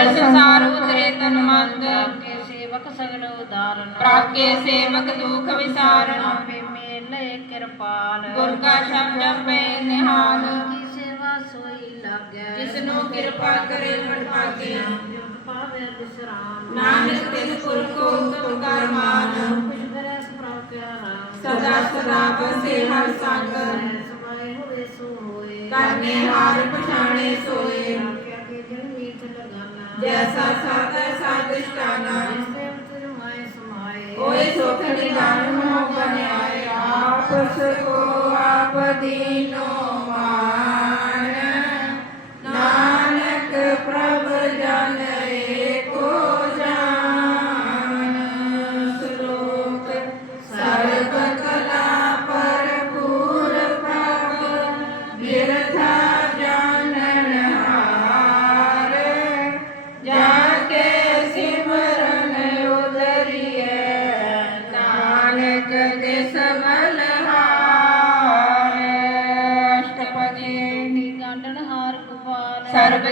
ਸਗਲ ਸੰਸਾਰ ਉਤਰੇ ਤਨ ਮੰਦ ਕੇ ਸੇਵਕ ਸਗਲ ਉਦਾਰਨ ਪ੍ਰਭ ਕੇ ਸੇਵਕ ਦੁਖ ਵਿਸਾਰਨ ਆਪੇ ਮੇਲੇ ਕਿਰਪਾਲ। ਗੁਰ ਕਾ ਸ਼ਬਦ ਜਪੇ ਨਿਹਾਲ। ਕੀ ਸੇਵਾ ਸੋਈ ਲਾਗੈ। ਜਿਸ ਨੂੰ ਕਿਰਪਾ ਕਰੇ ਜੁਗ ਪਾਵੇ ਬਿਸਰਾਮ। ਨਾਨਕ ਤਿਸ ਪੁਰਖ ਉਤਮ ਕਰ ਮਾਨ। ਕੁਛ ਕਰੇ ਪ੍ਰਭ ਪਿਆਰਾ ਸਦਾ ਸਦਾ ਬਸੇ ਹਰ ਸੰਗ ਸਮਾਏ ਹੋਏ ਕਰਨੇ ਹਾਰ ਪਛਾਣੇ ਸੋਏ। ਆਖਿਆ ਕੇ ਜਨ ਮੀਠ ਲਗਾਨਾ ਜੈਸਾ ਸਾਦਾ ਸਾਦਿਸ਼ਟਾਨਾ ਜਿਸ ਦੇ ਉਤਰ ਮਾਏ ਸਮਾਏ ਸੁਖ ਨਿਦਾਨ ਮੋ ਬਣਾਏ ਆਪ ਸਕੋ ਆਪ ਦੀਨੋ। ਦੇ ਸਬਲ ਹਾਰ ਅਸ਼ਟਪਦੀ। ਗਾਂਡਨ ਹਾਰ ਗੋਪਾਲ ਸਰਬ